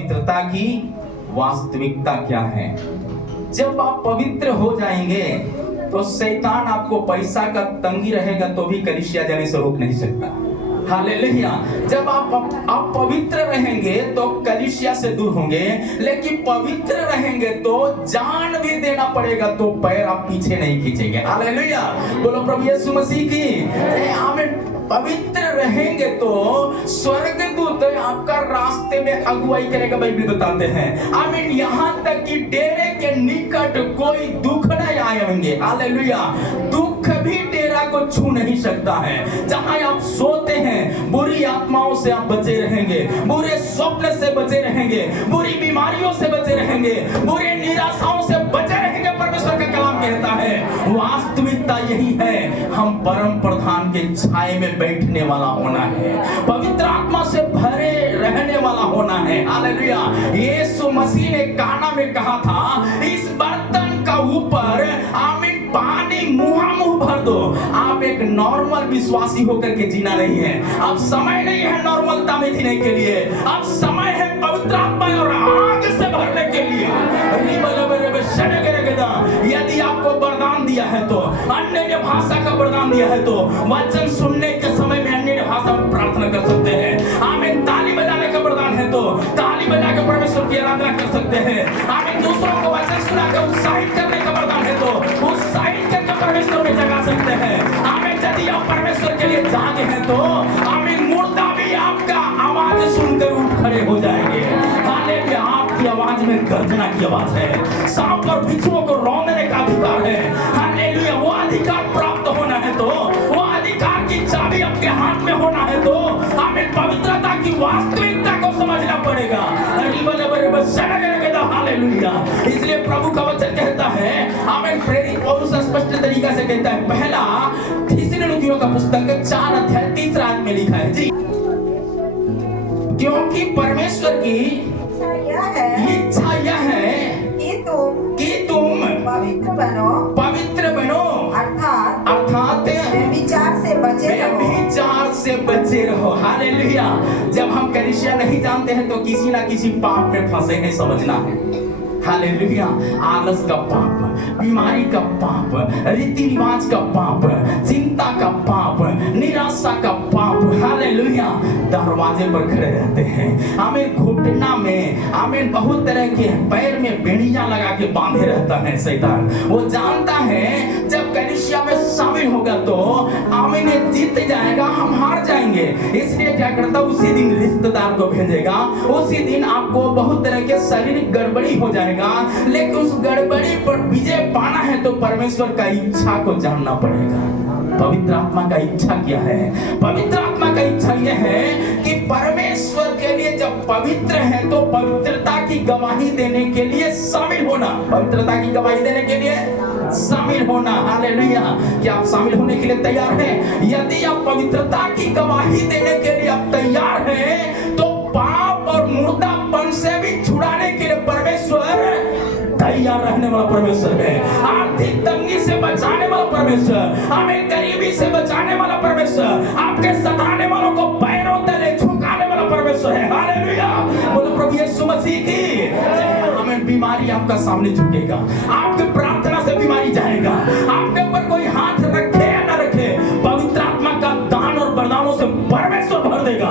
पवित्रता की वास्तविकता क्या है? जब आप पवित्र हो जाएंगे तो शैतान आपको पैसा का तंगी रहेगा तो भी कलीसिया जाने से रोक नहीं सकता। हालेलुया। जब आप पवित्र रहेंगे तो कलीसिया से दूर होंगे, लेकिन पवित्र रहेंगे तो जान भी देना पड़ेगा तो पैर आप पीछे नहीं खींचेंगे। हालेलुया। बोलो प्रभु यीशु मसीह की आमीन। पवित्र रहेंगे तो स्वर्गदूत आपका रास्ते में अगुवाई करेगा, बाइबल बताते हैं। आमीन। यहाँ तक कि डेरे के निकट कोई दुख नहीं आएंगे। हालेलुया। दुख भी डेरा को छू नहीं सकता है। जहां आप सोते हैं बुरी आत्माओं से आप बचे रहेंगे, बुरे स्वप्न से बचे रहेंगे, बुरी बीमारियों से बचे रहेंगे, बुरे निराशाओं से बचे रहेंगे। परमेश्वर का कलाम कहता है वास्तविकता यही है, हम परम प्रधान के छाए में बैठने वाला होना है, पवित्र आत्मा से भरे रहने वाला होना है। हालेलुया। यीशु मसीह ने काना में कहा था इस बर्तन का ऊपर आमीन पानी मुंह भर दो। आप एक नॉर्मल विश्वासी होकर के जीना नहीं है। अब समय नहीं है नॉर्मलता में जीने के लिए, अब समय है पवित्र आत्मा और आग से भरने के लिए। यदि आपको वरदान दिया है तो अन्य भाषा का वरदान दिया है तो वचन सुनने के समय में अन्य भाषा में प्रार्थना कर सकते हैं। आमीन। ताली बजाने का वरदान है तो ताली बजा के परमेश्वर की आराधना कर सकते हैं। आमीन। दूसरों को वचन सुनाकर उत्साहित करने का वरदान है तो उत्साहित करके परमेश्वर में जगा सकते हैं। आमीन। यदि आप परमेश्वर के लिए जागे हैं तो आमीन मुर्दा भी आपका आवाज सुनकर उठ खड़े हो जाएंगे। हालेलुया। आपकी आवाज में गर्जना की आवाज है, सांप और बिच्छुओं को रौंदने का अधिकार है। हालेलुया। वो अधिकार प्राप्त होना है तो वो अधिकार की चाबी आपके हाथ में होना है तो आमीन पवित्रता की वास्तविकता को समझना पड़ेगा। हालेलुया। इसलिए प्रभु का वचन कहता है आमीन। प्रेरित पौलुस स्पष्ट तरीका से कहता है, पहला थिस्सलुनीकियों का पुस्तक 4 अध्याय 3 आयत में लिखा है जी, क्योंकि परमेश्वर की इच्छा यह है कि तुम पवित्र बनो अर्थात व्यभिचार से बचे रहो। हालेलुया। जब हम कलीसिया नहीं जानते हैं तो किसी ना किसी पाप में फंसे हैं, समझना है। हालेलुया। आलस का पाप, बीमारी का पाप, रीति रिवाज का पाप, चिंता का पाप, निराशा का पाप। हालेलुया। दरवाजे पर खड़े रहते हैं। आमीन। घुटना में आमीन बहुत तरह के पैर में बेड़ियां लगा के बांधे रहता है शैतान। वो जानता है जब कलीसिया में शामिल होगा तो आमीन जीत जाएगा, हम हार जाएंगे। इसलिए क्या करता, उसी दिन रिश्तेदार को भेजेगा, उसी दिन आपको बहुत तरह के शारीरिक गड़बड़ी हो जाएगा। लेकिन उस गड़बड़ी पर विजय पाना है तो परमेश्वर का इच्छा को जानना पड़ेगा। पवित्र आत्मा का इच्छा क्या है? पवित्र आत्मा का इच्छा यह है कि परमेश्वर के लिए जब पवित्र है तो पवित्रता की गवाही देने के लिए शामिल होना, पवित्रता की गवाही देने के लिए शामिल होना। हालेलुया। क्या आप शामिल होने के लिए तैयार हैं? यदि आप पवित्रता की गवाही देने के लिए आप तैयार हैं तो पाप और मुर्दापन से भी छुड़ाने के लिए परमेश्वर तैयार रहने वाला परमेश्वर है। आर्थिक तंगी से बचाने वाला परमेश्वर, हमें गरीबी से बचाने वाला परमेश्वर, आपके सताने वालों को पैरों तले झुकाने वाला परमेश्वर है। हालेलुया। बोलो प्रभु यीशु मसीह की। हमें बीमारी आपका सामने झुकेगा, आपके प्रार्थना से बीमारी जाएगा, आपके ऊपर कोई हाथ रखे या ना रखे, पवित्र आत्मा का दान और वरदानों से परमेश्वर भर देगा।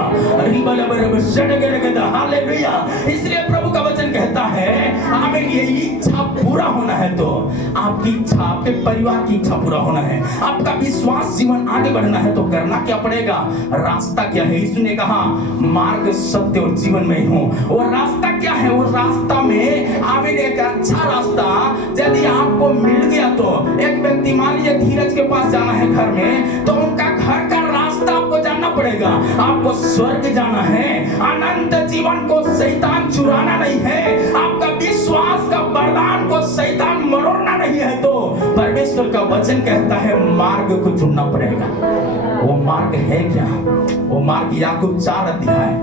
हालेलुया। इसलिए प्रभु का वचन कहता है हमें ये इच्छा पूरा होना है तो आपकी इच्छा, आपके परिवार की इच्छा पूरा होना है, आपका विश्वास जीवन आगे बढ़ना है तो करना क्या पड़ेगा? रास्ता क्या है? यीशु ने कहा मार्ग सत्य और जीवन में हूँ। वो रास्ता क्या है? वो रास्ता में आमीन एक अच्छा रास्ता यदि आपको मिल गया तो एक व्यक्ति मान लीजिए धीरज के पास जाना है घर में तो उनका घर का रास्ता आपको जानना पड़ेगा। आपको स्वर्ग जाना है, अनंत जीवन को शैतान चुराना नहीं है, आपका विश्वास का वरदान को शैतान मरोड़ना नहीं है तो परमेश्वर का वचन कहता है मार्ग को चुनना पड़ेगा। वो मार्ग है क्या? वो मार्ग याकूब 4 अध्याय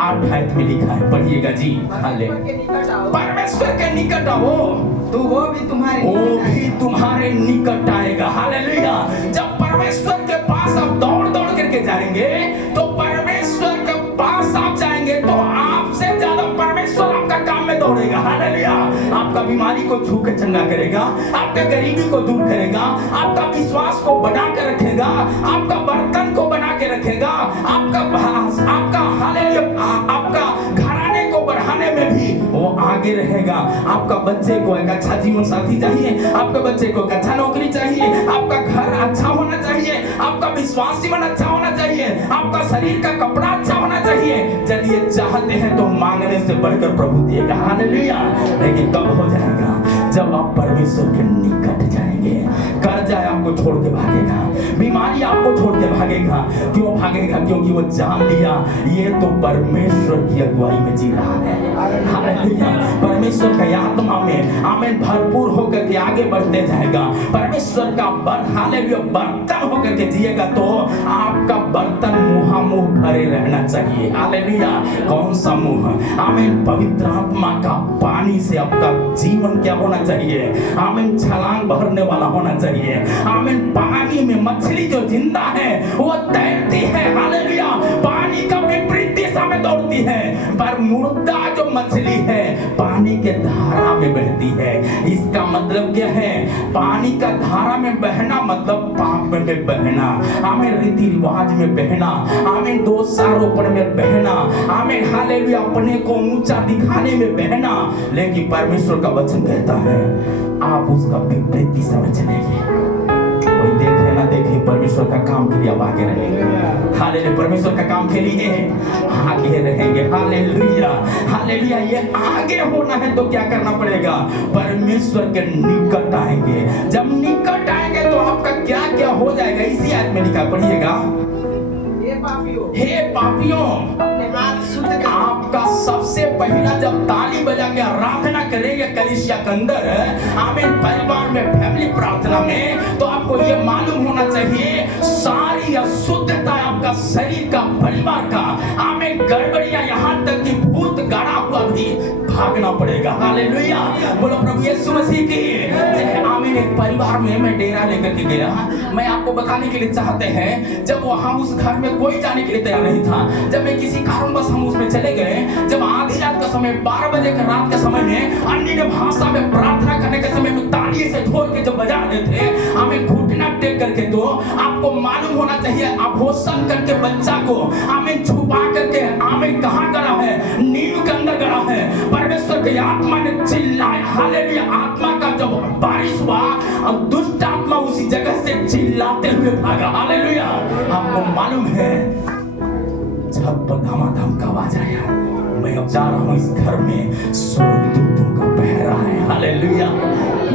8 आयत में लिखा है, पढ़िएगा जी। परमेश्वर के निकट आओ तो वो भी तुम्हारे निकट आएगा। हालेलुया। जब परमेश्वर के पास आप दौड़ दौड़ करके जाएंगे तो परमेश्वर के पास आप जाएंगे तो आपसे ज्यादा परमेश्वर दौड़ेगा। हालेलुया। आपका बीमारी को छू के चंगा करेगा, आपके गरीबी को दूर करेगा, आपका विश्वास को बना के रखेगा, आपका बर्तन को बना के रखेगा, आपका हालेलुया आपका घराने को बढ़ाने में भी वो आगे रहेगा। आपका बच्चे को एक अच्छा जीवन साथी चाहिए, आपके बच्चे को एक अच्छा नौकरी चाहिए, आपका घर अच्छा होना चाहिए, आपका विश्वास जीवन अच्छा होना चाहिए, आपका शरीर का कपड़ा अच्छा होना चाहिए। यदि ये चाहते हैं तो मांगने से बढ़कर प्रभु देगा। हालेलुया। लेकिन कब हो जाएगा? जब आप परमेश्वर के निकट जाएंगे। कर्जा आपको छोड़ के भागेगा, बीमारी आपको छोड़ के भागेगा। क्यों भागेगा? क्योंकि वो जान लिया ये तो परमेश्वर की अगुवाई में जी रहा है। हालेलुया। परमेश्वर का आत्मा में आमीन भरपूर होकर के आगे बढ़ते जाएगा। परमेश्वर का हालेलुया बर्तन होकर के जिएगा तो आपका बर्तन मुहामुह भरे रहना चाहिए। हालेलुया। कौन सा मुंह? आमीन पवित्र आत्मा का पानी से आपका जीवन क्या होना चाहिए? आमीन छलांग भरने वाला होना चाहिए। आमीन पानी में मछली जो जिंदा है वो तैरती है। हालेलुया। पानी का विपरीत दिशा में दौड़ती है, पर मुर्दा जो मछली है पानी के धारा में बहती है। इसका मतलब क्या है? पानी का धारा में बहना मतलब पाप में बहना, आमीन रीति रिवाज में बहना, आमीन दोषारोपण में बहना, आमीन हालेलुया अपने को ऊंचा दिखाने में बहना। लेकिन परमेश्वर का वचन कहता है आप उसका विपरीत दिशा में चलेंगे। कोई देखे ना देखे, परमेश्वर का काम के लिए आप आगे रहेंगे। हालेलुया। परमेश्वर का काम के लिए आगे रहेंगे। हालेलुया। हालेलुया। ये आगे होना है तो क्या करना पड़ेगा? परमेश्वर के निकट आएंगे। जब निकट आएंगे तो आपका क्या क्या हो जाएगा? इसी आयत में लिखा, पढ़िएगा। हे पापियों, अपने हाथ शुद्ध करो। आपका सबसे पहला जब ताली बजा के आराधना करेंगे कलीसिया के अंदर, आमीन परिवार में, फैमिली प्रार्थना में, तो आपको ये मालूम होना चाहिए सारी अशुद्धता आपका शरीर का, परिवार का, आमीन गड़बड़ियां यहाँ तक कि भूत गड़ा हुआ भी भागना पड़ेगा। हालेलुया। बोलो प्रभु यीशु मसीह की। आमीन। एक परिवार में मैं डेरा लेकर के गया। मैं आपको बताने के लिए चाहते हैं जब वहां उस घर में कोई जाने के लिए तैयार नहीं था, जब मैं किसी कारणवश हम उसमें चले गए, जब आधी रात का समय 12 बजे के रात के समय में अन्य भाषा में प्रार्थना करने के समय में ताली से छोड़ के जब बजा रहे थे, हमें घुटना टेक करके, तो आपको मालूम होना चाहिए आभूषण करके बच्चा को आमीन छुपा करके आमीन कहाँ गड़ा है? नींव के अंदर गड़ा है। परमेश्वर की आत्मा ने चिल्लाया। हालेलुया। आत्मा का जब बारिश हुआ और दुष्ट आत्मा उसी जगह से चिल्लाते हुए भागा। हालेलुया। आपको मालूम है जब धमाधम का आवाज आया, मैं अब जा रहा हूं इस घर में स्वर्गदूतों का पहरा है। हालेलुया।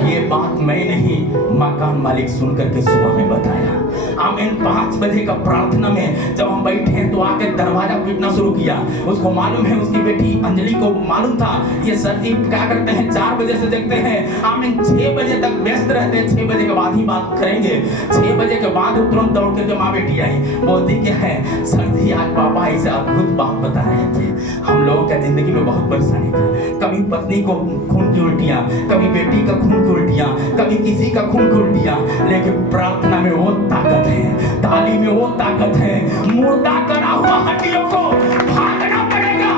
ये बात मैं नहीं, मकान मालिक सुन करके सुबह में बताया। आमीन। 5 बजे का प्रार्थना में जब हम बैठे हैं तो आके दरवाजा पीटना शुरू किया। उसको मालूम है, उसकी बेटी अंजलि को मालूम था ये सर जी क्या करते हैं, 4 बजे से जगते हैं। आमीन। 6 बजे तक व्यस्त रहते हैं, 6 बजे के बाद ही बात करेंगे। 6 बजे के बाद तुरंत दौड़ के माँ बेटी आई, बोलती क्या है, सर जी आज पापा ऐसे अद्भुत बात बता रहे थे। हम लोगों का जिंदगी में बहुत परेशानी था, कभी पत्नी को खून की उल्टियां, कभी बेटी का खून की उल्टियां, कभी किसी का खून की उल्टियां, लेकिन प्रार्थना में वो ताकत है, ताली में वो ताकत है। मुर्दा करा हुआ हड्डियों को भागना पड़ेगा।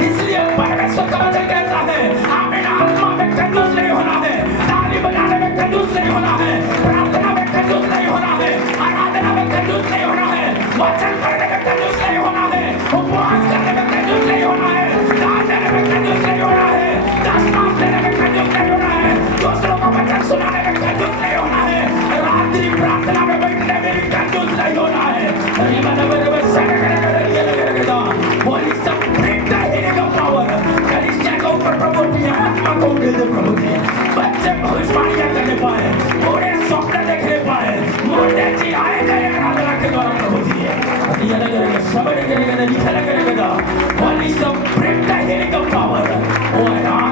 इसलिए परमेश्वर का वचन कहता है आमीन आत्मा में कंजूस नहीं होना है, ताली बजाने में कंजूस नहीं होना है, प्रार्थना में कंजूस नहीं होना है, आराधना में कंजूस नहीं होना है, वचन पढ़ने में कंजूस नहीं होना है, उपवास करने में कंजूस नहीं होना है, दान देने में कंजूस नहीं होना है, दशमांश देने में कंजूस नहीं होना है, दूसरों को वचन सुनाने में कंजूस नहीं होना है, रात्रि प्रार्थना में बैठने में भी कंजूस नहीं होना है। प्रभु जी बच्चे भविष्यवाणियां करने पाए, बूढ़े स्वप्न देखने पाए, मुर्दे जी आए गए आराधना के द्वारा। प्रभु जी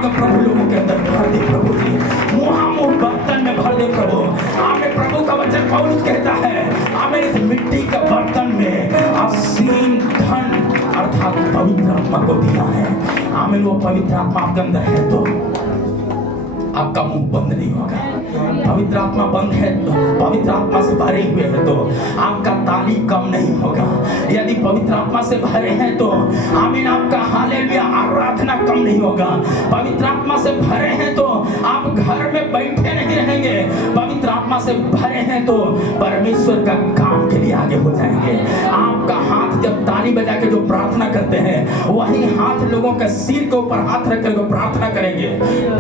प्रभु लोगों के अंदर भर दे प्रभु जी, मुहामुह बर्तन में भर दे प्रभु। आमीन। प्रभु का वचन पौलुस कहता है आमीन इस मिट्टी के बर्तन में असीम धन अर्थात पवित्र आत्मा को दिया है। आमीन। वो पवित्र आत्मा आपके अंदर है तो आपका मुंह बंद नहीं होगा। पवित्र आत्मा बंद है तो, पवित्र आत्मा से भरे हुए हैं तो आपका ताली कम नहीं होगा। यदि पवित्र आत्मा से भरे हैं तो आमीन आपका हालेलुया, आराधना कम नहीं होगा। पवित्र आत्मा से भरे हैं तो आप घर में बैठे नहीं रहेंगे। पवित्र आत्मा से भरे हैं तो परमेश्वर का काम के लिए आगे हो जाएंगे। आपका हाथ जब ताली बजा के जो प्रार्थना करते हैं, वही हाथ लोगों के सिर के ऊपर हाथ रख कर प्रार्थना करेंगे,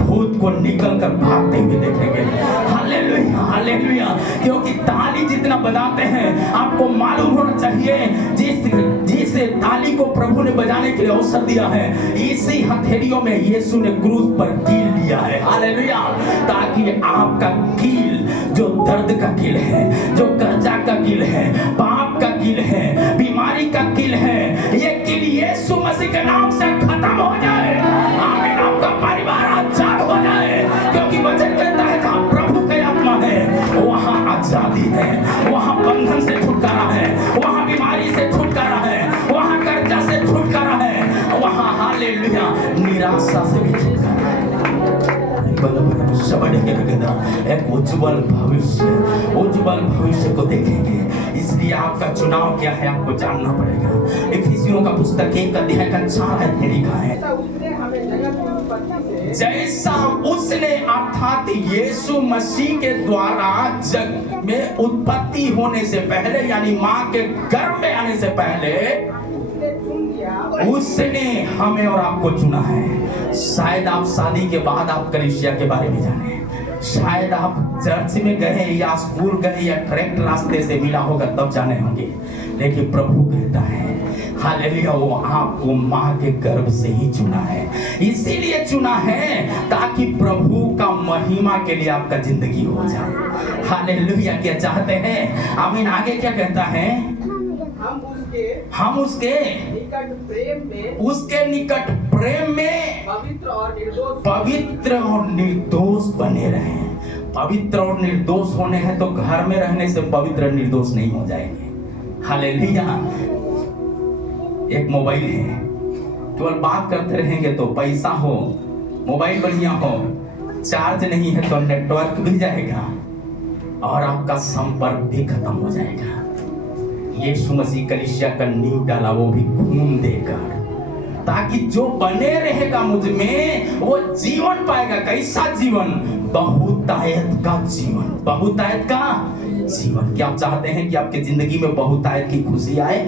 भूत को निकल कर भागते हुए देखेंगे। Hallelujah, hallelujah. क्योंकि ताली जितना बजाते हैं, आपको मालूम होना चाहिए, जिस ताली को प्रभु ने बजाने के लिए अवसर दिया है, इसी हथेलियों में यीशु ने क्रूस पर कील लिया है। हालेलुया। ताकि आपका कील, जो दर्द का कील है, जो कर्जा का कील है, पाप का कील है, बीमारी का कील है, ये कील यीशु मसीह के नाम से खत्म हो जाए। आमीन। आपका परिवार आजाद हो जाए, क्योंकि वचन कहता है जहां प्रभु की आत्मा है वहां आजादी है, वहां बंधन से छुटकारा है, वहां बीमारी से छुटकारा है, वहां कर्जा से छुटकारा है, वहां हालेलुया निराशा से भी छुटकारा है। एक उज्जवल भविष्य को देखेंगे। इसलिए आपका चुनाव क्या है आपको जानना पड़ेगा। इफिसियों का पुस्तक 1 अध्याय का 4 आयत में लिखा है, जैसा उसने अर्थात यीशु मसीह के द्वारा जग में उत्पत्ति होने से पहले, यानी मां के गर्भ में आने से पहले उसने हमें और आपको चुना है। शायद आप शादी के बाद आप कलीसिया के बारे में जाने, शायद आप चर्च में गए या स्कूल गए या करेक्ट रास्ते से मिला होगा तब जाने होंगे, लेकिन प्रभु कहता है हालेलुया, वो आपको मां के गर्भ से ही चुना है। इसीलिए चुना है ताकि प्रभु का महिमा के लिए आपका जिंदगी हो जाए। हालेलुया। क्या चाहते हैं? आमीन। आगे क्या कहता है? हम उसके निकट प्रेम में पवित्र और निर्दोष बने रहें। पवित्र और निर्दोष होने हैं तो घर में रहने से पवित्र और निर्दोष नहीं हो जाएंगे। हालेलुया। एक मोबाइल है, केवल बात करते रहेंगे तो पैसा हो, मोबाइल बढ़िया हो, चार्ज नहीं है तो नेटवर्क भी जाएगा और आपका संपर्क भी खत्म हो जाएगा। यीशु मसीह कलीसिया का नींव डाला, वो भी खून देकर, ताकि जो बने रहेगा मुझ में वो जीवन पाएगा। कैसा जीवन? बहुतायत का जीवन। बहुतायत का जीवन। क्या आप चाहते हैं कि आपकी जिंदगी में बहुतायत की खुशी आए?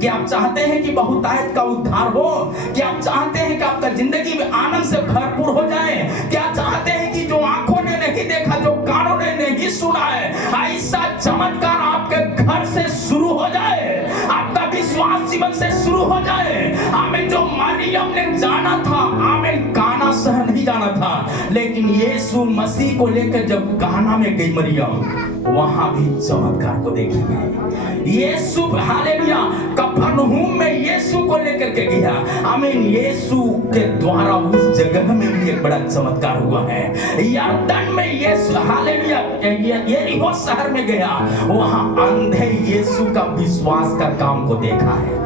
क्या आप चाहते हैं कि बहुतायत का उद्धार हो? क्या आप चाहते हैं कि आपका जिंदगी में आनंद से भरपूर हो जाए? क्या चाहते हैं कि जो आंखों ने नहीं देखा, जो कानों ने नहीं सुना है, ऐसा चमत्कार आपके घर से शुरू हो जाए, आपका विश्वास जीवन से शुरू हो जाए। आमीन। जो मरियम ने जाना था, आमीन, काना शहर नहीं जाना था, लेकिन यीशु मसीह को लेकर जब काना में गई मरियम, वहां भी चमत्कार को देखिए। यीशु हालेलुया कफरनहूम में यीशु को लेकर के गया। आमीन। यीशु के द्वारा उस जगह में भी एक बड़ा चमत्कार हुआ है। यरदन में यीशु हालेलुया यरीहो शहर में गया, वहां अंधे यीशु का विश्वास का काम को देखा है।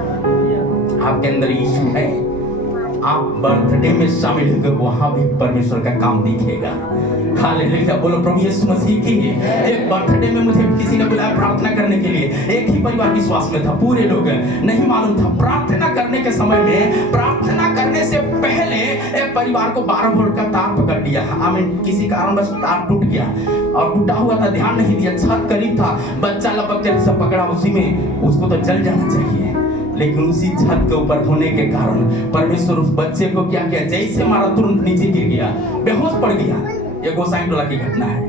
आपके अंदर यीशु है, आप बर्थडे में शामिल होंगे, वहां भी परमेश्वर का काम दिखेगा। हालेलुया। बोलो प्रभु यीशु मसीह की। एक बर्थडे में मुझे किसी ने बुलाया प्रार्थना करने के लिए, एक ही परिवार विश्वास में था, पूरे लोग नहीं मालूम था। प्रार्थना करने के समय में, प्रार्थना करने से पहले एक परिवार को 12 वोल्ट का तार पकड़ लिया। आमीन। किसी कारणवश तार टूट गया और टूटा हुआ था, ध्यान नहीं दिया, छत करीब था, बच्चा लपक के सब पकड़ा उसी में, उसको तो जल जाना चाहिए, लेकिन उसी छत के ऊपर होने के कारण परमेश्वर उस बच्चे को क्या किया, जैसे मारा तुरंत नीचे गिर गया, बेहोश पड़ गया। ये गोसाई टोला की घटना है,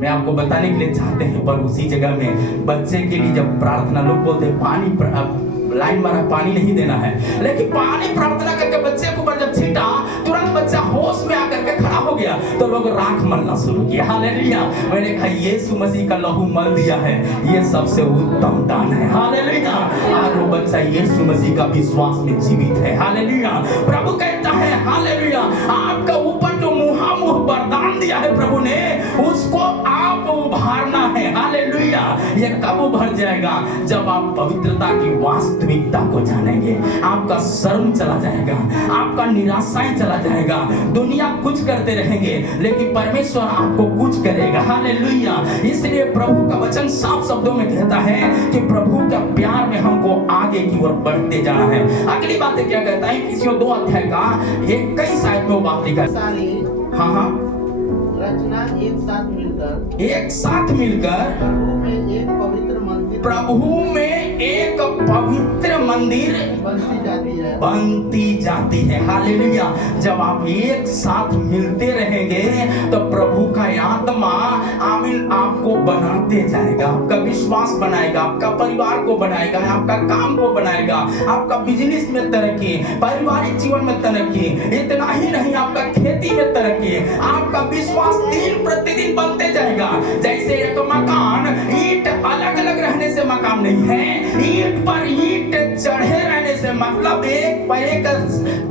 मैं आपको बताने के लिए चाहते हैं। पर उसी जगह में बच्चे के लिए जब प्रार्थना, लोग बोलते हैं पानी लाइन मारा, पानी नहीं देना है, लेकिन पानी प्रार्थना करके बच्चे के ऊपर जब छीटा, तुरंत बच्चा होश में आकर के खड़ा हो गया, तो लोग राख मलना शुरू किया। हालेलुया। मैंने कहा यीशु मसीह का लहू मल दिया है, ये सबसे उत्तम दान है। हालेलुया। आज वो बच्चा यीशु मसीह का विश्वास में जीवित है। हालेलुया। प्रभु कहता है हालेलुया, आपका ऊपर जो मुहामुह वरदान दिया है प्रभु ने, उसको आप उभारना है। हालेलुया। ये कब भर जाएगा? जब आप पवित्रता की वास्तविकता को जानेंगे। आपका शर्म चला जाएगा, आपका निराशाएं चला जाएगा। दुनिया कुछ करते रहेंगे लेकिन परमेश्वर आपको कुछ करेगा। हालेलुया। इसलिए प्रभु का वचन साफ शब्दों में कहता है कि प्रभु के प्यार में हमको आगे की ओर बढ़ते जाना है। अगली बात क्या कहता है? इफिसियों 2 अध्याय का 21 आयत में वो बात लिखा है। हाँ, रचना एक साथ मिलकर प्रभु में एक पवित्र मंदिर बनती जाती है। हालेलुया। जब आप एक साथ मिलते रहेंगे तो प्रभु का आत्मा आमीन आपको बनाते जाएगा, आपका विश्वास बनाएगा, आपका परिवार को बनाएगा, आपका काम को बनाएगा, आपका बिजनेस में तरक्की, पारिवारिक जीवन में तरक्की, इतना ही नहीं आपका खेती में तरक्की, आपका विश्वास दिन प्रतिदिन बनते जाएगा। जैसे एक मकान ईंट अलग अलग रहने से मकान नहीं है, ईंट पर ईंट चढ़े रहने से मतलब एक पर एक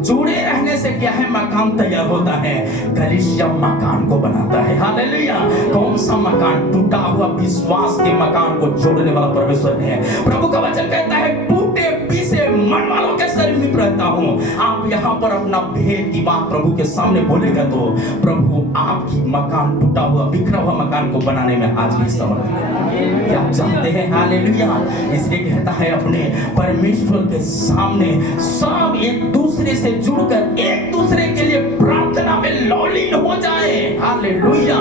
जुड़े रहने से क्या है? मकान तैयार होता है। कलीसिया मकान को बनाता है। हालेलुया। कौन सा मकान? टूटा हुआ विश्वास के मकान को जोड़ने वाला परमेश्वर है। प्रभु का वचन कहता है टूटे पीसे मन वालों के शरीर में रहता हूं। आप यहाँ पर अपना भेद की बात प्रभु के सामने बोलेगा तो प्रभु आपकी मकान, टूटा हुआ बिखरा हुआ मकान को बनाने में आज भी समर्थ है। क्या आप जानते हैं? हालेलुया। इसलिए कहता है अपने परमेश्वर के सामने सब एक दूसरे से जुड़कर एक दूसरे के लिए प्रार्थना में लौलीन हो जाए। हालेलुया।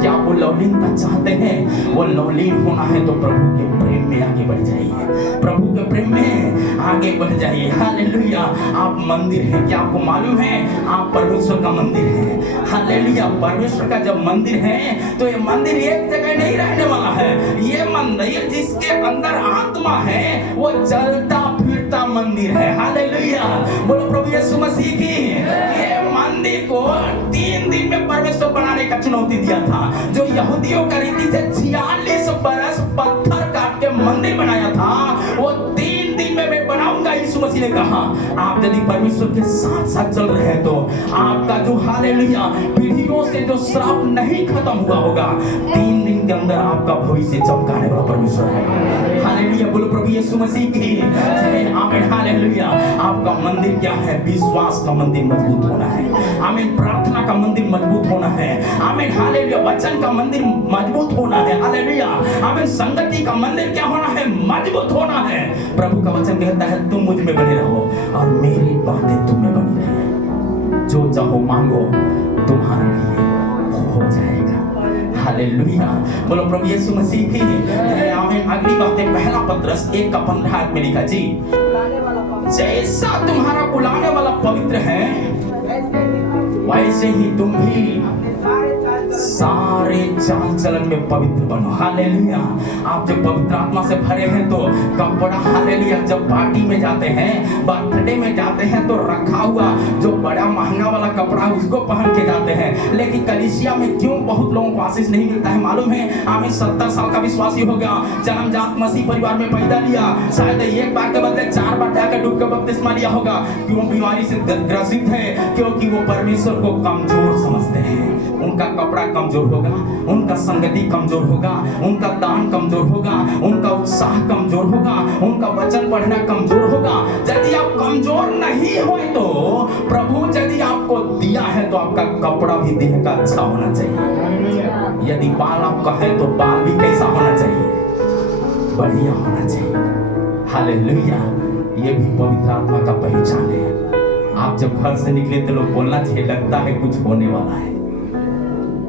क्या वो लौलीनता चाहते हैं? वो लौलीन होना है तो प्रभु के प्रेम में आगे बढ़ जाइए, प्रभु के प्रेम में आगे बढ़ जाइए। हालेलुया। आप मंदिर हैं, क्या आपको मालूम है? आप परमेश्वर का मंदिर है। हालेलुया। परमेश्वर का जब मंदिर है तो ये मंदिर एक जगह नहीं रहने वाला है। ये मंदिर जिसके अंदर आत्मा है वो चलता फिरता मंदिर है। हालेलुया। बोलो प्रभु यीशु मसीह की। ये मंदिर को 3 दिन में परमेश्वर बनाने का चुनौती दिया था। जो यहूदियों का रीति से 46 बरस पत्थर काट के मंदिर बनाया था, वो 3 दिन में मैं बनाऊंगा। यीशु मसीह ने कहा आप यदि परमेश्वर के साथ साथ चल रहे हैं तो आपका जो हालेलुया पीढ़ियों से जो श्राप नहीं खत्म हुआ होगा, 3 दिन के अंदर आपका भविष्य चमकाने वाला परमेश्वर है। हालेलुया। बोलो प्रभु यीशु मसीह की जय। आमीन। हालेलुया। आपका मंदिर क्या है? विश्वास का मंदिर मजबूत होना है। आमीन। प्रार्थना का मंदिर मजबूत होना है। आमीन। हालेलुया। वचन का मंदिर मजबूत होना है। हालेलुया। आमीन। संगति का मंदिर क्या होना है? मजबूत होना है। प्रभु का वचन कहता है तुम मुझ में बने रहो और मेरी बातें तुम में बनी रहे। जो चाहो मांगो तुम्हारे लिए हो जाएगा। हालेलुया। बोलो प्रभु यीशु मसीह की आमीन। अगली बात है पहला पत्रस 1:15 में लिखा जी, जैसा तुम्हारा बुलाने वाला पवित्र है वैसे ही तुम भी सारे चाल चलन में पवित्र बनो। हालेलुया। आप जब पवित्र आत्मा से भरे हैं तो कपड़ा, हालेलुया, जब पार्टी में जाते हैं, बर्थडे में जाते हैं तो रखा हुआ जो बड़ा महंगा वाला कपड़ा उसको पहन के जाते हैं। लेकिन कलीसिया में क्यों बहुत लोगों को आशीष नहीं मिलता है मालूम है? आमीन। 70 साल का विश्वासी हो गया, जन्मजात मसीह परिवार में पैदा लिया, शायद एक बार के बदले 4 बार जाकर डूब के बपतिस्मा लिया होगा। क्यों? बीमारी से ग्रसित है, क्योंकि वो परमेश्वर को कमजोर समझते हैं। उनका कपड़ा कमजोर होगा, उनका संगति कमजोर होगा, उनका दान कमजोर होगा, उनका उत्साह कमजोर होगा, उनका वचन पढ़ना कमजोर होगा। यदि आप कमजोर नहीं हो तो प्रभु यदि आपको दिया है तो आपका कपड़ा भी देह का अच्छा होना चाहिए। यदि बाल आपका है तो बाल भी कैसा होना चाहिए? बढ़िया होना चाहिए। हालेलुया। ये भी पवित्र आत्मा का पहचान है। आप जब घर से निकले तो लोग बोलना चाहिए लगता है कुछ होने वाला है।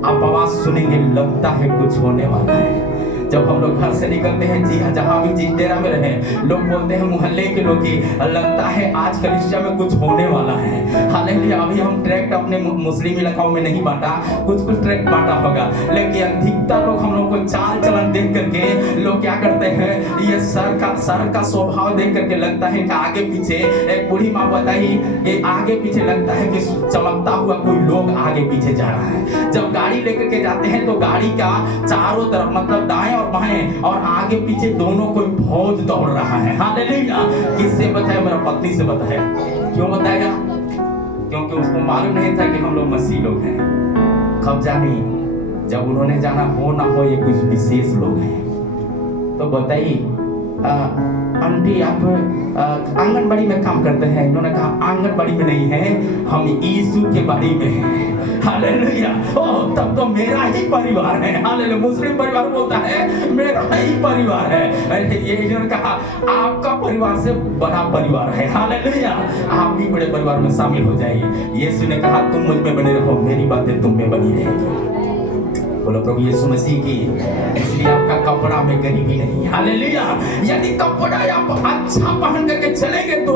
आप आवाज सुनेंगे लगता है कुछ होने वाला है। जब हम लोग घर से निकलते हैं, जी हाँ, जहाँ भी जिस डेरा में रहे, लोग बोलते हैं मोहल्ले के लोग की लगता है आज कलीसिया में कुछ होने वाला है। हालेलुया। अभी हम ट्रैक्ट अपने मुस्लिम इलाकाओं में नहीं बांटा, कुछ ट्रैक्ट बांटा होगा, लेकिन अधिकतर लोग हम लोग को चाल चलन देख करके लोग क्या करते हैं, ये सर का स्वभाव देख करके लगता है कि आगे पीछे एक बूढ़ी माँ बताई ये आगे पीछे लगता है कि चमकता हुआ कोई लोग आगे पीछे जा रहा है। जब गाड़ी लेकर के जाते हैं तो गाड़ी का चारों तरफ मतलब दाएं और बाएं और आगे पीछे दोनों कोई फौज दौड़ रहा है। हालेलुया। किससे बताया? मेरा पत्नी से बताया। क्यों बताएगा? क्योंकि उसको मालूम नहीं था कि हम लोग मसीह लोग हैं। कब जानी जब उन्होंने जाना हो ना हो ये कुछ विशेष लोग हैं। तो बताइए आंटी आप आंगनबाड़ी में काम करते हैं? इन्होंने कहा आंगनबाड़ी में नहीं है, हम यीशु के बाड़ी में हैं। हालेलुया। ओह, तब तो मेरा ही परिवार है। हालेलुया। मुस्लिम परिवार बोलता है मेरा ही परिवार है। अरे ये इन्होंने कहा आपका परिवार से बड़ा परिवार है। हालेलुया। आप भी बड़े परिवार में शामिल हो जाइए। यीशु ने कहा तुम मुझ में बने रहो, मेरी बातें तुम में बनी रहेगी। बोलो प्रभु यीशु मसीह की। इसलिए आपका कपड़ा में गरीबी नहीं। हालेलुया। यदि कपड़ा आप अच्छा पहन करके चलेंगे तो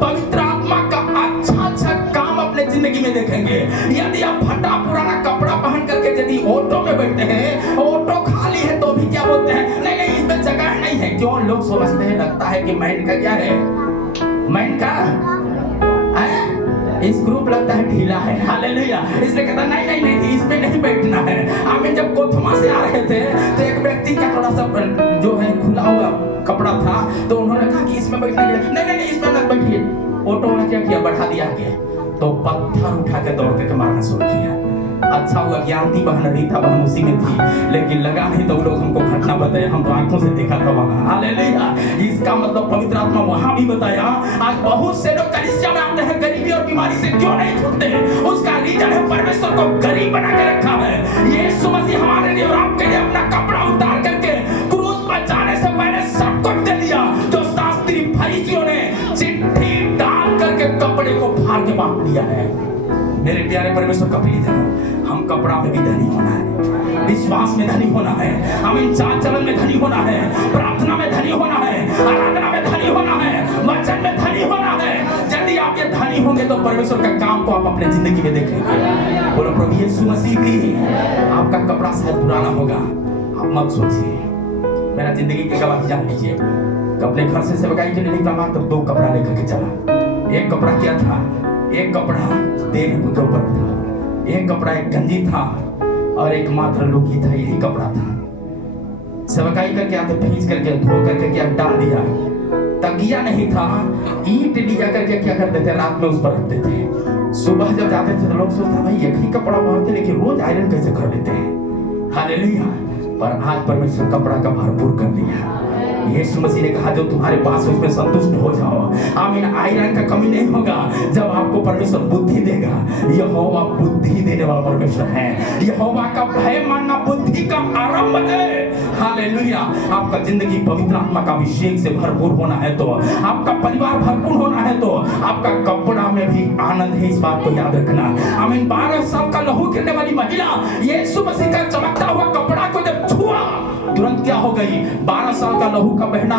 पवित्र आत्मा का अच्छा काम अपने जिंदगी में देखेंगे। यदि आप फटा पुराना कपड़ा पहन करके यदि ऑटो में बैठते हैं, ऑटो खाली है तो भी क्या बोलते हैं, नहीं नहीं इसमें जगह नहीं है। क्यों? लोग समझते हैं, लगता है कि माइंड का क्या है, माइंड का इस ग्रुप लगता है ढीला है। हालेलुया। इसलिए कहता नहीं नहीं नहीं इसमें नहीं बैठना है। आमीन। जब कोथमा से आ रहे थे तो एक व्यक्ति का थोड़ा सा जो है खुला हुआ कपड़ा था, तो उन्होंने कहा कि इसमें बैठने के लिए नहीं नहीं इसमें मत बैठिए। ऑटो ने क्या किया, बढ़ा दिया आगे, तो पत्थर उठा के दौड़ के मारना शुरू किया। अच्छा हुआ ज्ञानती बहन रीता बहन उसी में थी, लेकिन लगा नहीं तो वो लोग हमको घटना बताए, हम तो आंखों से देखा था वहां। हालेलुया। इसका मतलब पवित्र आत्मा वहां भी बताया। आज बहुत से लोग कलीसिया में आते हैं, गरीबी और बीमारी से क्यों नहीं छूटते? उसका रीजन है परमेश्वर को गरीब बना के रखा है। यीशु मसीह हमारे लिए और आपके लिए अपना कपड़ा उतार करके क्रूस पर जाने से पहले सब कुछ दे दिया। जो शास्त्री फरीसियों ने चिट्ठी डाल करके कपड़े को फाड़ के बांट दिया है। मेरे प्यारे परमेश्वर का प्रिय जनों, हम कपड़ा में भी धनी होना है, विश्वास में धनी होना है, हमें चाल चलन में धनी होना है, प्रार्थना में धनी होना है, आराधना में धनी होना है, वचन में धनी होना है। यदि आप ये धनी होंगे तो परमेश्वर का काम को आप अपने जिंदगी में देखेंगे। बोलो प्रभु यीशु मसीह की। आपका कपड़ा शायद पुराना होगा, आप मत सोचिए। मेरा जिंदगी की गवाही जान लीजिए। अपने घर से सेवकाई के लिए निकला तो 2 कपड़ा लेकर के चला। एक कपड़ा क्या था, एक कपड़ा देह के ऊपर था, एक कपड़ा एक गंजी था और एक मात्र लुंगी था। यही कपड़ा था। सेवकाई करके आते भींच करके धो करके क्या डाल दिया। तकिया नहीं था, ईंट लिया करके क्या करते थे, रात में उस पर रखते थे। सुबह जब जाते थे तो लोग सोचते भाई एक ही कपड़ा पहनते लेकिन रोज आयरन कैसे कर लेते हैं। हालेलुया। पर आज परमेश्वर कपड़ा का भरपूर कर दिया। यीशु मसीह ने कहा जो तुम्हारे पास है उसमें संतुष्ट हो जाओ। आमीन। आयरन का कमी नहीं होगा जब आपको परमेश्वर बुद्धि देगा। यहोवा बुद्धि देने वाला परमेश्वर है। यहोवा का भय मानना बुद्धि का आरंभ है। हालेलुया। आपका जिंदगी पवित्र आत्मा का अभिषेक से भरपूर होना है तो, आपका परिवार भरपूर होना है तो, आपका कपड़ा में भी आनंद है। इस बात को याद रखना। आमीन। 12 साल का लहू गिरने वाली महिला यीशु मसीह का चमकता हुआ कपड़ा को जब छुआ तुरंत क्या हो गई, 12 साल का लहू का बहना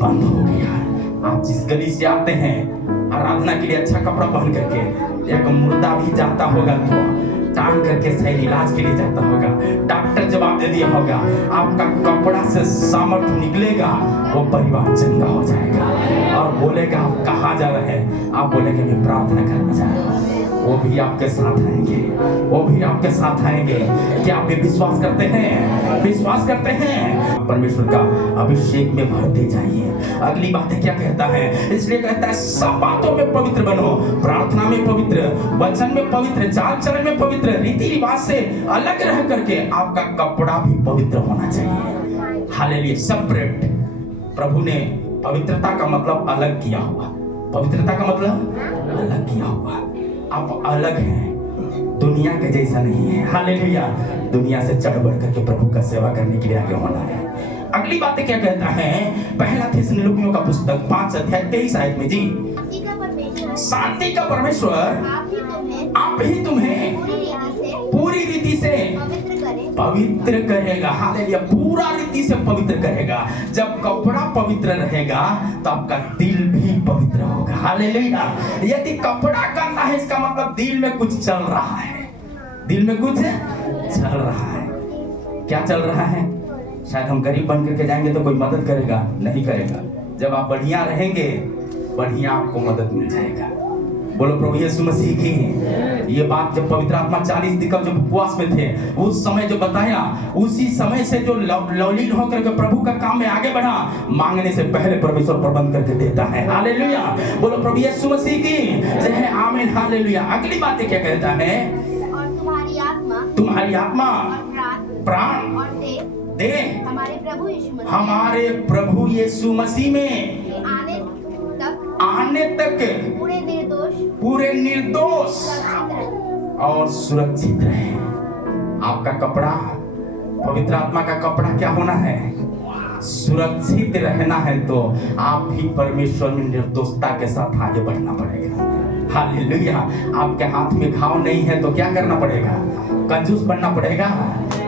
बंद हो गया। आप जिस गली से आते हैं आराधना के लिए अच्छा कपड़ा पहन करके, एक मुर्दा भी जाता होगा तो टांग करके सही इलाज के लिए जाता होगा, डॉक्टर जवाब दे दिया होगा, आपका कपड़ा से सामर्थ्य निकलेगा, वो परिवार जिंदा हो जाएगा और बोलेगा आप कहाँ जा रहे हैं, आप बोलेंगे मैं प्रार्थना करने जा रहा हूँ। वो भी आपके साथ आएंगे, वो भी आपके साथ आएंगे। क्या आप विश्वास करते हैं? विश्वास करते हैं? परमेश्वर का अभिषेक में भरते जाइए। अगली बात है क्या कहता है, इसलिए कहता है सब बातों में पवित्र बनो, प्रार्थना में पवित्र, वचन में पवित्र, चाल चलन में पवित्र, रीति रिवाज से अलग रह करके आपका कपड़ा भी पवित्र होना चाहिए। हालेलुया। सेपरेट। प्रभु ने पवित्रता का मतलब अलग किया हुआ। पवित्रता का मतलब अलग किया हुआ। आप अलग हैं, दुनिया के जैसा नहीं है। हालेलुया। दुनिया से चढ़ बढ़ करके प्रभु का सेवा करने के लिए आगे होना है। अगली बात क्या कहता है, पहला थिस्सलुनीकियों का पुस्तक 5 अध्याय 23 आयत में जी, शांति का परमेश्वर आप ही तुम्हें पूरी रीति से पवित्र करेगा। हालेलुया। पूरा रीति से पवित्र करेगा। जब कपड़ा पवित्र रहेगा तो आपका दिल भी पवित्र होगा। हालेलुया। यदि कपड़ा गंदा है इसका मतलब दिल में कुछ चल रहा है, दिल में कुछ चल रहा है। क्या चल रहा है? शायद हम गरीब बन करके जाएंगे तो कोई मदद करेगा, नहीं करेगा। जब आप बढ़िया रहेंगे बढ़िया आपको मदद मिल जाएगा। बोलो प्रभु यीशु मसीह की। ये बात जब पवित्र आत्मा 40 दिन का जब उपवास में थे उस समय जो बताया, उसी समय से जो लवलीन होकर के प्रभु का काम में आगे बढ़ा, मांगने से पहले परमेश्वर प्रबंध करके देता है। हालेलुया। बोलो प्रभु यीशु मसीह की जय। आमीन। हालेलुया। अगली बात क्या कहता है, और तुम्हारी आत्मा तुम्हारी आत्मा और प्राण और दे हमारे प्रभु यीशु मसीह में आने तक पूरे निर्दोष और सुरक्षित रहे। आपका कपड़ा, पवित्र आत्मा का कपड़ा क्या होना है? सुरक्षित रहना है। तो आप भी परमेश्वर में निर्दोषता के साथ आगे बढ़ना पड़ेगा। हालेलुया। आपके हाथ में घाव नहीं है तो क्या करना पड़ेगा? कंजूस बनना पड़ेगा।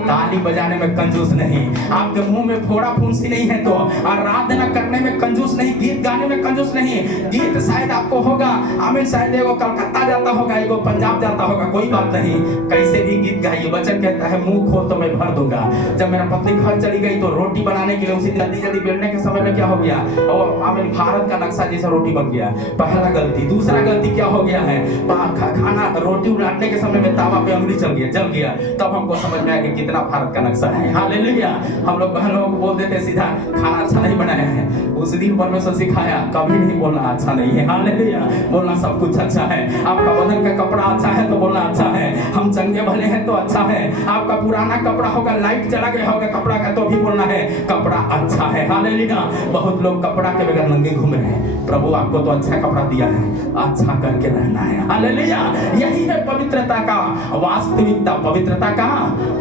ताली बजाने में कंजूस नहीं, आपके मुंह में फोड़ा फुंसी नहीं है तो आराधना करने में कंजूस नहीं, गीत गाने में कंजूस नहीं। गीत शायद आपको होगा, आमीन, शायद एगो कलकत्ता जाता होगा, एगो पंजाब जाता होगा, कोई बात नहीं, कैसे भी गीत गाइए। वचन कहता है मुंह खोल तो मैं भर दूंगा। जब मेरा पत्नी घर चली गई तो रोटी बनाने के लिए उसी जल्दी जल्दी बेलने के समय में क्या हो गया, और आमीन, भारत का नक्शा जैसा रोटी बन गया। पहला गलती। दूसरा गलती क्या हो गया है, खाना रोटी उलाटने के समय में तावा पे अंगुली चल गया, जल गया। तब हमको समझ में आया कि कितना भारत का नक्शा है। हालेलुया। हम लोग बहन लोगों को बोल देते सीधा खाना अच्छा नहीं बनाया है। उस दिन परमेश्वर सिखाया कभी नहीं बोलना अच्छा नहीं है। हालेलुया। बोलना सब कुछ अच्छा है। आपका बदन का कपड़ा अच्छा है तो बोलना अच्छा है। हम चंगे भले हैं तो अच्छा है। आपका पुराना कपड़ा होगा, लाइट चला गया होगा कपड़ा का, तो भी बोलना है कपड़ा अच्छा है। हालेलुया। बहुत लोग कपड़ा के बगैर नंगे घूम रहे हैं। प्रभु आपको तो अच्छा कपड़ा दिया है, अच्छा करके रहना है। हालेलुया। यही है पवित्रता का वास्तविकता। पवित्रता का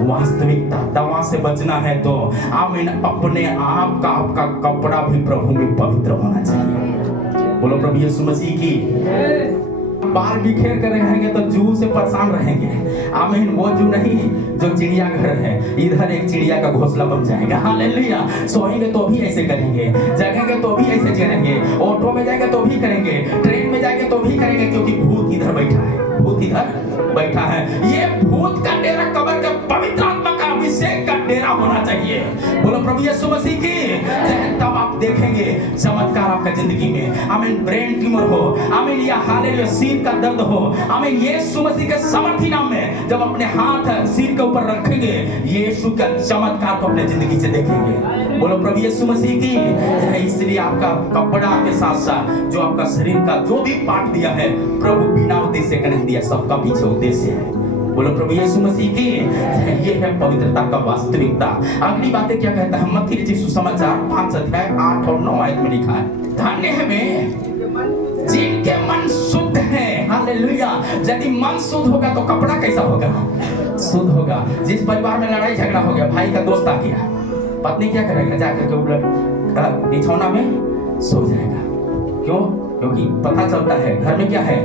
वास्तविकता। दवा से बचना है तो आमीन, अपने आप का आपका कपड़ा भी प्रभु में पवित्र होना चाहिए। बोलो प्रभु यीशु मसीह की। बाल बिखेर कर रहेंगे तो जू से परेशान रहेंगे। आमीन। वो जू नहीं जो चिड़िया घर है, इधर एक चिड़िया का घोंसला बन जाएगा। हालेलुया। सोएंगे तो भी ऐसे करेंगे, जगेंगे तो भी ऐसे करेंगे, ऑटो में जाएंगे तो भी करेंगे, ट्रेन में जाएंगे तो भी करेंगे, क्योंकि भूत इधर बैठा है। भूत इधर बैठा है। ये भूत का डेरा कबर का पवित्र आत्मा का अभिषेक का डेरा होना चाहिए। बोलो प्रभु यीशु मसीह की। तब आप देखेंगे चमत्कार आपका जिंदगी में। आमीन। ब्रेन ट्यूमर हो, आमीन, या हालेलुया सिर का दर्द हो, आमीन, यीशु मसीह के सामर्थी नाम में जब अपने हाथ सिर के ऊपर रखेंगे, यीशु का चमत्कार को अपने जिंदगी से देखेंगे। बोलो प्रभु यीशु मसीह की। इसलिए आपका कपड़ा के साथ साथ जो आपका शरीर का जो भी पार्ट दिया है, प्रभु बिना उद्देश्य का नहीं दिया, सबका पीछे उद्देश्य है। बोलो प्रभु यीशु मसीह की। ये है पवित्रता का वास्तविकता। अगली बातें क्या कहता है? मत्ती रचित सुसमाचार 5 अध्याय 8 और 9 आयत में लिखा है, धन्य है वे जिनके मन शुद्ध है। हालेलुया। यदि मन शुद्ध होगा तो कपड़ा कैसा होगा? शुद्ध होगा। जिस परिवार में लड़ाई झगड़ा हो गया, भाई का दोस्त आ गया, पत्नी क्या करेगा? जाकर के उलट बिछौना में सो जाएगा। क्यों? क्योंकि पता चलता है घर में क्या है,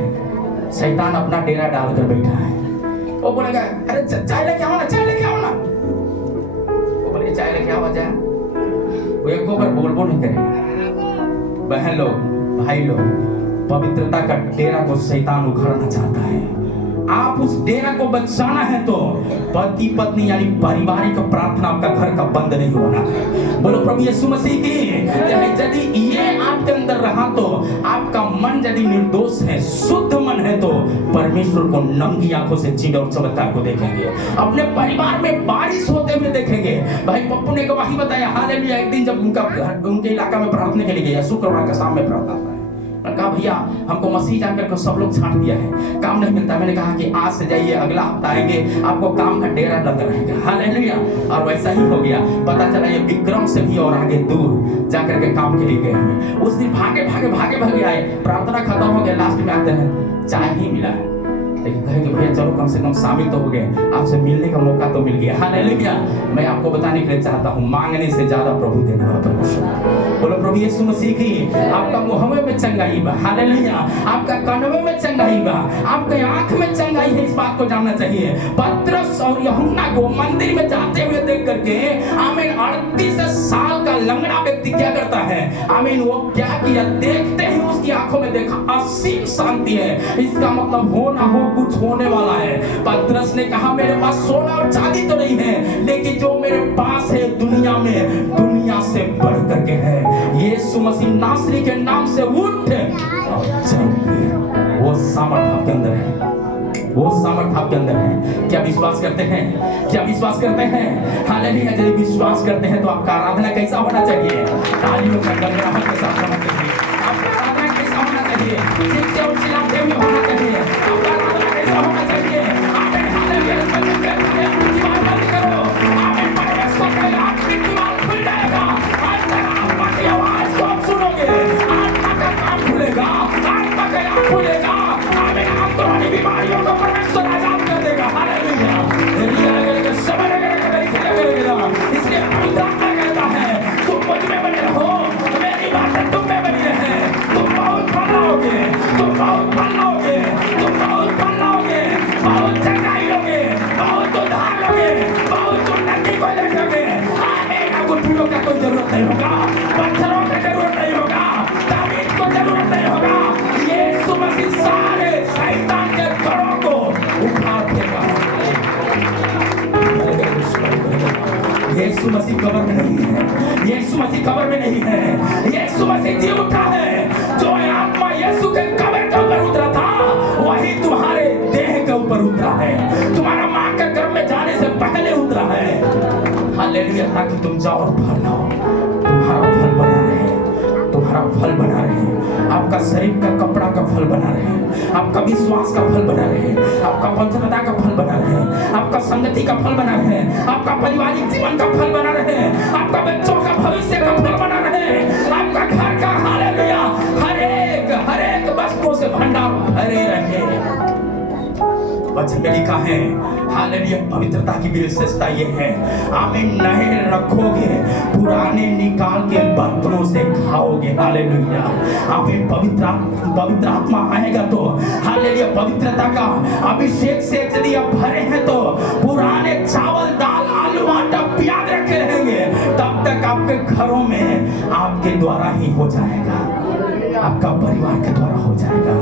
शैतान अपना डेरा डालकर बैठा है। वो बोलेगा अरे चाय लेके आओ ना, चाय लेके आओ ना। वो बोले चाय लेके आओ जा। वो एक बार बोल नहीं करेगा। बहन लोग, भाई लोग, पवित्रता का डेरा को शैतान उखाड़ना चाहता है। आप उस डेरा को बचाना है तो पति पत्नी यानी पारिवारिक प्रार्थना आपका घर का बंद नहीं होना है। बोलो प्रभु यीशु मसीह की। यदि ये आपके अंदर रहा तो आपका मन यदि निर्दोष है, शुद्ध मन है, तो परमेश्वर को नंगी आंखों से चिन्ह और चमत्कार को देखेंगे। अपने परिवार में बारिश होते हुए देखेंगे। भाई पप्पू ने गवाही बताया। हालेलुया। एक दिन जब उनके इलाका में प्रार्थना के लिए गया, शुक्रवार का शाम में प्रार्थना, कहा भैया हमको मसीह जाकर के सब लोग छांट दिया है, काम नहीं मिलता। मैंने कहा कि आज से जाइए, अगला हफ्ता आएंगे, आपको काम का डेरा लगा रहेगा। हालेलुया। और वैसा ही हो गया। पता चला ये विक्रम से भी और आगे दूर जाकर के काम के लिए गए हुए। उस दिन भागे भागे भागे भागे आए, प्रार्थना खत्म हो गया, लास्ट में आते हैं चाय ही मिला, लेकिन कहे कि भैया चलो कम से कम शामिल तो हो गए, आपसे मिलने का मौका तो मिल गया। हालेलुया। मैं आपको बताने के लिए चाहता हूँ, मांगने से ज्यादा प्रभु देने वाला परमेश्वर। बोलो प्रभु यीशु मसीह की। आपका मुहवे में चंगाई बा। हालेलुया। आपका कनवे में चंगाई बा, आपके आंख में चंगाई है, इस बात को जानना चाहिए। पतरस और यूहन्ना को मंदिर में जाते हुए देख करके आमीन 38 साल का लंगड़ा व्यक्ति क्या करता है? आमीन। वो क्या किया? देखते ही उसकी आंखों में देखा असीम शांति है। इसका मतलब हो ना हो कुछ होने वाला है। पतरस ने कहा मेरे पास सोना और चांदी तो नहीं है, लेकिन जो मेरे पास है दुनिया में, दुनिया से बढ़ करके है। यीशु मसीह नासरी के नाम से उठ और चल। वो सामर्थ आपके अंदर है, वो सामर्थ आपके अंदर है। क्या विश्वास करते हैं? क्या विश्वास करते हैं? हालेलुया। यदि विश्वास करते हैं तो आपका आराधना कैसा होना चाहिए? तालियों का गड़गड़ाहट के साथ होना चाहिए। आपका आराधना कैसा होना चाहिए? चिल्लाते और चिल्लाते हुए होना चाहिए। आपका आराधना कैसा होना चाहिए? आमीन। हालेलुया। बंद करो, आमीन। परमेश्वर के आत्मिक यीशु मसीह कब्र में नहीं है, यीशु मसीह जी उठा है। जो आत्मा यीशु के कब्र के ऊपर उतरा था वही तुम्हारे देह के ऊपर उतरा है, तुम्हारा मां के गर्भ में जाने से पहले उतरा है। हालेलुया। ताकि तुम जाओ और फल लाओ, तुम्हारा फल बना रहे, तुम्हारा फल बना रहे, आपका शरीर का कपड़ा का फल बना रहे, आपका विश्वास का फल बना रहे, आपका पवित्रता का फल बना रहे, आपका संगति का फल बना रहे, आपका पारिवारिक जीवन का फल बना रहे, आपका बच्चों का भविष्य का फल बना रहे, आपका घर का हालेलुया हर एक वस्तु से भंडार भरे रहे। वचन में लिखा है हालेलुया, पवित्रता की विशेषता ये है, आमीन, नए रखोगे, पुराने निकाल के बर्तनों से खाओगे। हालेलुया। आमीन। पवित्र आत्मा आएगा तो हालेलुया, पवित्रता का अभिषेक से यदि आप भरे हैं तो पुराने चावल दाल आलू आटा प्याज रखे रहेंगे, तब तक आपके घरों में आपके द्वारा ही हो जाएगा, आपका परिवार के द्वारा हो जाएगा।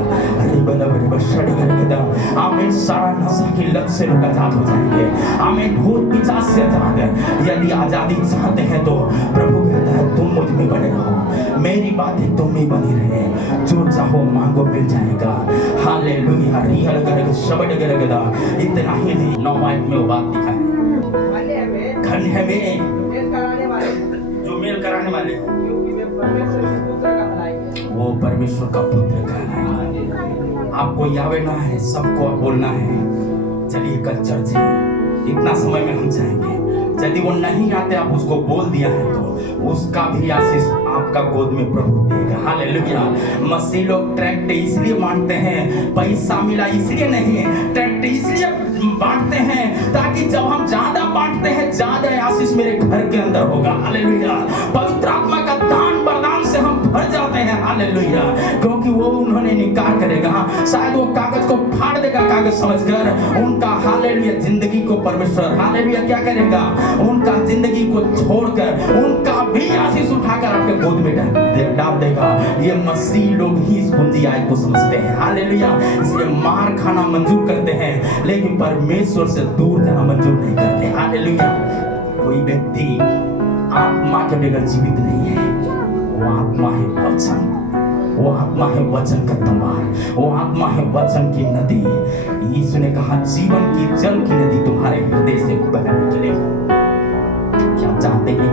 आमीन। सारा नशा की लत से लोग आजाद हो जाएंगे। आमीन। भूत पिशाच से आजाद है। यदि आजादी चाहते हैं तो प्रभु कहता है तुम मुझ में बने रहो, मेरी बातें तुम में बनी रहे, जो चाहो मांगो मिल जाएगा। हालेलुया। रियल करके शब्द करकेदा इतना ही नहीं, 9 आयत में वो बात लिखा है, धन्य में जो मेल कराने वाले वो परमेश्वर का पुत्र कहलाएगा। आपको यावे ना है, सबको बोलना है चलिए कल चर्च है, इतना समय में हम जाएंगे। यदि वो नहीं आते, आप उसको बोल दिया है तो उसका भी आशीष आपका गोद में प्रभु देगा। हालेलुया। मसीह लोग ट्रैक्ट इसलिए बांटते हैं, पैसा मिला इसलिए नहीं, ट्रैक्ट इसलिए बांटते हैं ताकि जब हम ज्यादा बांटते हैं ज्यादा आशीष मेरे घर के अंदर होगा। हालेलुया। पवित्र आत्मा का दान वरदान से हम भर जाते हैं। हालेलुया। क्योंकि वो उन्होंने निकार करेगा, शायद वो कागज को फाड़ देगा कागज समझकर, उनका हालेलुया जिंदगी को परमेश्वर हालेलुया क्या करेगा, उनका जिंदगी को छोड़कर उनका भी आशीष उठाकर आपके गोद में डाल देगा। ये मसीह लोग ही इस कुंजी आयत को समझते हैं। हालेलुया। इसलिए मार खाना मंजूर करते हैं लेकिन परमेश्वर से दूर जाना मंजूर नहीं करते। हालेलुया। कोई व्यक्ति आत्मा के बगैर जीवित नहीं है, वो आत्मा है वचन, वो आत्मा है वचन का तलवार, वो आत्मा है वचन की नदी। यीशु ने कहा जीवन की जल की नदी तुम्हारे हृदय से बह निकलेगी। क्या चाहते हैं?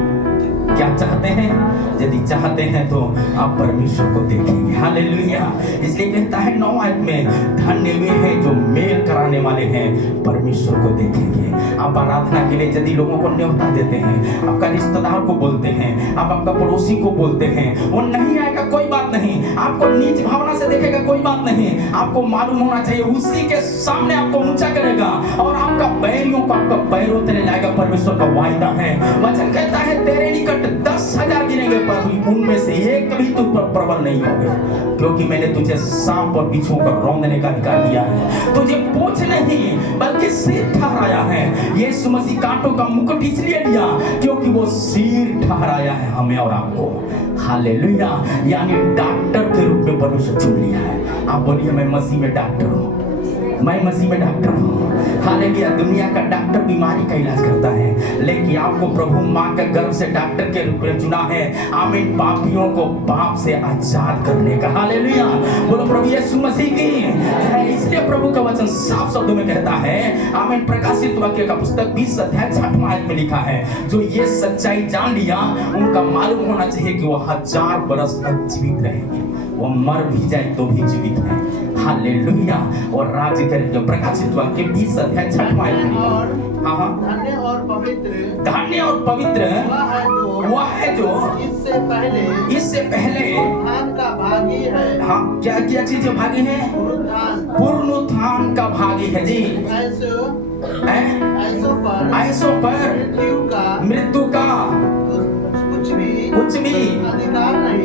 क्या चाहते हैं? यदि चाहते हैं तो आप परमेश्वर को देखेंगे। हालेलुया। इसलिए कहता है 9 आयत में, धन्य वे हैं जो मेल कराने वाले हैं, परमेश्वर को देखेंगे। आप आराधना के लिए यदि लोगों को न्योता देते हैं, आपका रिश्तेदार को बोलते हैं, आप आपका पड़ोसी को बोलते हैं, वो नहीं आएगा कोई बात नहीं, आपको नीच भावना से देखेगा कोई बात नहीं, आपको मालूम होना चाहिए उसी के सामने आपको ऊंचा करेगा और आपका बैरियों को आपका पैरों तले लाएगा। परमेश्वर का वायदा है। वचन कहता है तेरे निकट 10,000 गिनेंगे पर उनमें से एक भी तुझ पर प्रबल नहीं होगा, क्योंकि मैंने तुझे सांप और बिच्छुओं को रौंदने का अधिकार दिया है। तुझे पूंछ नहीं बल्कि सिर ठहराया है। यीशु मसीह कांटों का मुकुट इसलिए लिया क्योंकि वो सिर ठहराया है हमें और आपको। हालेलुया। यानी डॉक्टर के रूप में परमेश्वर चुन लिया है। आप बोलिए मैं मसीह में डॉक्टर हूँ, मैं मसीह में डॉक्टर हूँ। हालेलुया। दुनिया का डॉक्टर बीमारी का इलाज करता है, लेकिन आपको प्रभु माँ के गर्भ से डॉक्टर के रूप में चुना है। आमीन। पापियों को पाप से आजाद करने का। हालेलुया। बोलो प्रभु यीशु मसीह की। इसलिए प्रभु का वचन साफ शब्दों में कहता है, आमीन, प्रकाशित वाक्य का पुस्तक 20 अध्याय 6वां आयत में लिखा है, जो ये सच्चाई जान लिया उनका मालूम होना चाहिए कि वो 1000 बरस तक जीवित रहेंगे, वो मर भी जाए तो भी जीवित है। हालेलुया। और राज्य करेंगे। प्रकाशित वाक्य 20 अध्याय 6वां आयत में लिखा है। हाँ, धन्य और पवित्र वह है जो इससे पहले उत्थान का भागी है। हाँ, क्या क्या चीजें भागी है? पुनरुत्थान का भागी है जी। ऐसों पर मृत्यु का कुछ भी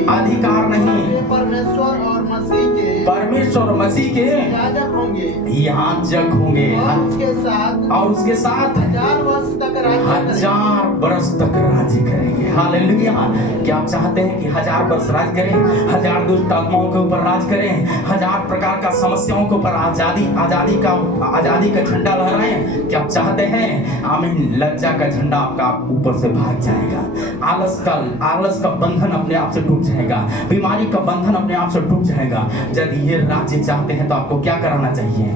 अधिकार नहीं। परमेश्वर और मसीह के याजक होंगे और उसके साथ 1000 बरस तक राज्य करेंगे। हालेलुया। क्या आप चाहते हैं कि 1000 बरस राज करें, 1000 दुष्ट आत्माओं के ऊपर राज करें, 1000 प्रकार का समस्याओं के ऊपर आजादी का झंडा लहराएं? क्या आप चाहते हैं? आमीन। लज्जा का झंडा आपका ऊपर से भाग जाएगा, आलस कल आलस का बंधन अपने आप से टूट जाएगा, बीमारी का बंधन अपने आप से टूट जाएगा। यदि ये राज्य चाहते हैं तो आपको क्या कराना चाहिए?